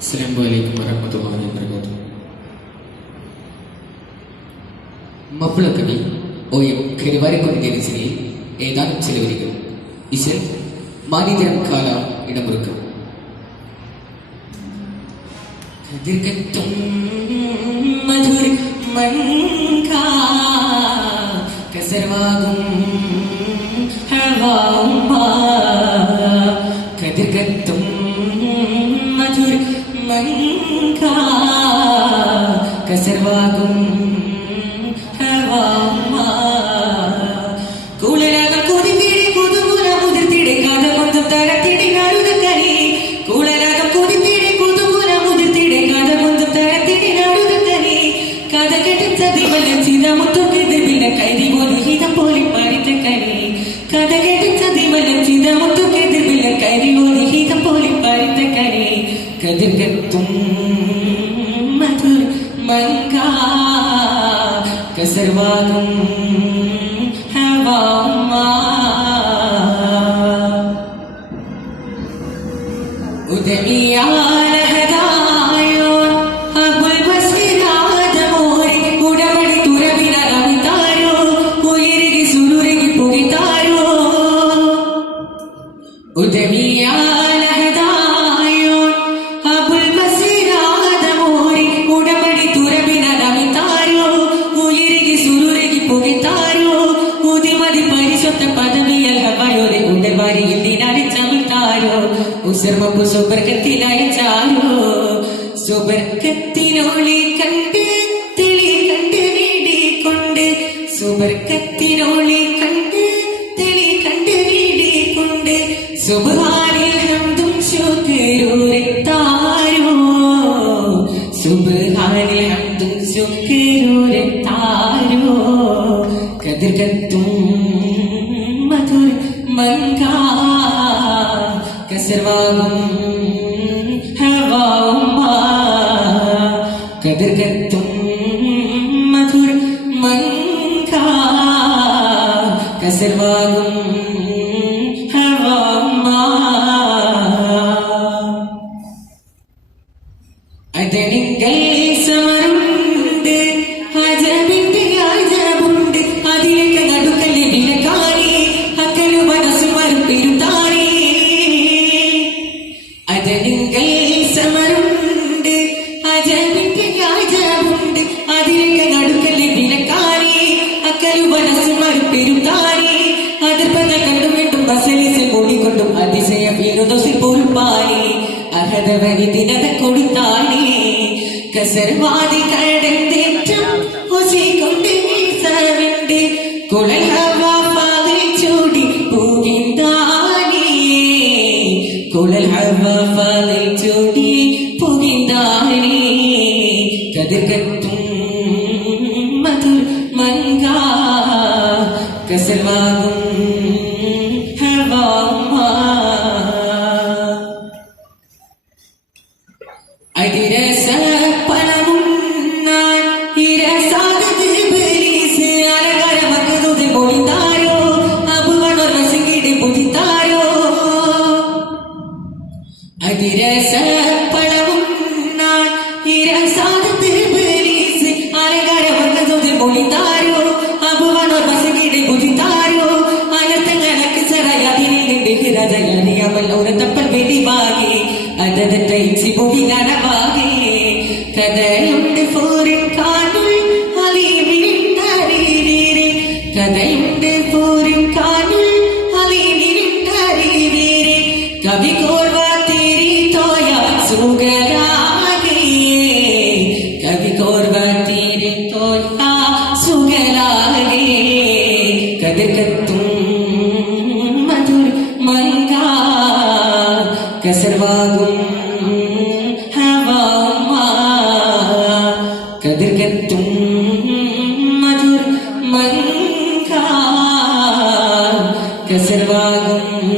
അസ്സലാമുഅലൈക്കും വറഹ്മത്തുള്ളാഹി വബറകാതുഹു. മപ്പിളക്കവി OM കരുവാരക്കുണ്ട് രചനയിൽ ഏതാനും ചില വരികൾ. ഇശൽ മാനിതരം കാല ഇടമുറുക്കം. കതിർകത്തും മധുർ മൻകാ കസർവാകും ഹവാഉമാ കതിർകത്തും മധുർ മൻകാ കസർവാകും ഹവാഉമാ കൂളരാഗം കൊതിത്തിടെ കൊതുകുല മുതിർത്തിടെ കഥ കൊണ്ടും തരത്തിടെ നടുകക്കരി കൂളരാഗം കൊതിത്തിടെ കൊതുകുല മുതിർത്തിടെ കഥ കൊണ്ടും തരത്തിടെ നടുകക്കരി കഥ കെട്ടിച്ച ദിവല ചിതമുത്തുക്കെതിർവില്ല കൈതി പോലും ഹിതം പോലെ പറിത്തക്കരി കഥ കെട്ടിച്ച ദിവല ചിതമുത്തുക്കെതിർവില്ല കൈതി പോലും ഹിതം പോലെ പറിത്തക്കരി കതിർകത്തും മധുർ മൻകാ കസർവാകും ഹവാഉമാ ഉദമിയാന ഹദായോൻ അബുൽ ബസിരാദമോരി ഉടമടി തുരവിന അമിതാരോ ഉയരികി സുരുരികി പുകിതാരോ ഉദമിയാന ഹദായോൻ അബുൽ ബസിരാദമോരി ഉടമടി തുരവിന അമിതാരോ ഉയരികി സുരുരികി പുകിതാരോ ഉദിമതി പരിശുദ്ധ പദവിയൽ ഹവായോരെ ഉടൽവാരി ഇന്ദിനാരി ചമിതാരോ ഉസർമപ്പു സുബർക്കത്തിലയച്ചാരോ സുബർക്കത്തിനോളി കണ്ട് തെളി കണ്ട് വീടിക്കൊണ്ട് സുബർക്കത്തിനോളി കണ്ട് തെളി കണ്ട് വീടിക്കൊണ്ട് സുബ്ഹാനിൽ ഹംദും ശുക്രുരെത്താരോ സുബ്ഹാനിൽ ഹംദും ശുക്രുരെത്താരോ കതിർകത്തും മധുർ മൻകാ കസർവാകും ഹവാഉമാ കതിർകത്തും മധുർ മൻകാ കസർവാകും ഹവാഉമാ അതനിങ്കൽ സമരുണ്ട് അജബിന്റെ അജബുണ്ട് അതിലേക്ക് നടുക്കല്ലെ വിലക്കാരി അക്കലു മനസ്സുമാർ പെരുത്താരി അതനിങ്കൽ സമരുണ്ട് അജബിന്റെ അജബുണ്ട് അതിലേക്ക് നടുക്കല്ലെ വിലക്കാരി അക്കലു മനസ്സുമാർ പെരുത്താരി അതിർപ്പത കണ്ടും വീണ്ടും ബസലിസിൽ മൂടിക്കൊണ്ടും അതിശയ വീരുദോസിൽ പൊരുപ്പാരി അഹദവരി ദിനത കൊടുത്താലേ കസർവാദി കടന്തേറ്റം ഒസികൊണ്ട് വീസവിണ്ട് കുളൽ ഹവാ ഫാദിൽ ചൂടി പൂകിന്താനേ കുളൽ ഹവാ ഫാദിൽ ചൂടി പൂകിന്താനേ കതിർകത്തും മധുർ മൻകാ കസർവാകും ഹവാഉമാ അതിരസ പണമുണ്ണാൻ ഇരസാദത്ത് ഇബ്ലീസ് അലങ്കാരമക്കതുതിൽ പൊളിത്താരോ അബുവണർ വസങ്കിടെ പുതിത്താരോ അതിരസ പണമുണ്ണാൻ ഇരസാദത്ത് ഇബ്ലീസ് അലങ്കാരമക്കതുതിൽ പൊളിത്താരോ അബുവണർ വസങ്കിടെ പുതിത്താരോ അനർത്തങ്ങളക്ക് സറയാതിനെ നിന്റെ ഹിരജയറിയാമൽ ഔരത്തപ്പൽ വെടിവാകെ അതത് ഇക്സിപുടി നനവാകെ കഥയുണ്ട് ഫോറിൻ കാനുൾ അലീമിനുണ്ടറിവീരെ കഥയുണ്ട് ഫോറിൻ കാനുൾ അലീമിനുണ്ടറിവീരെ കവി കോർവാ തേരി തോയ സുഗലാകെ കവി കോർവാ തേരി തോയ സുഗലാകെ കതിർകത്തും മധുർ മൻകാ കസർവാകും ഹവാഉമാ കതിർകത്തും മധുർ മൻകാ കസർവാകും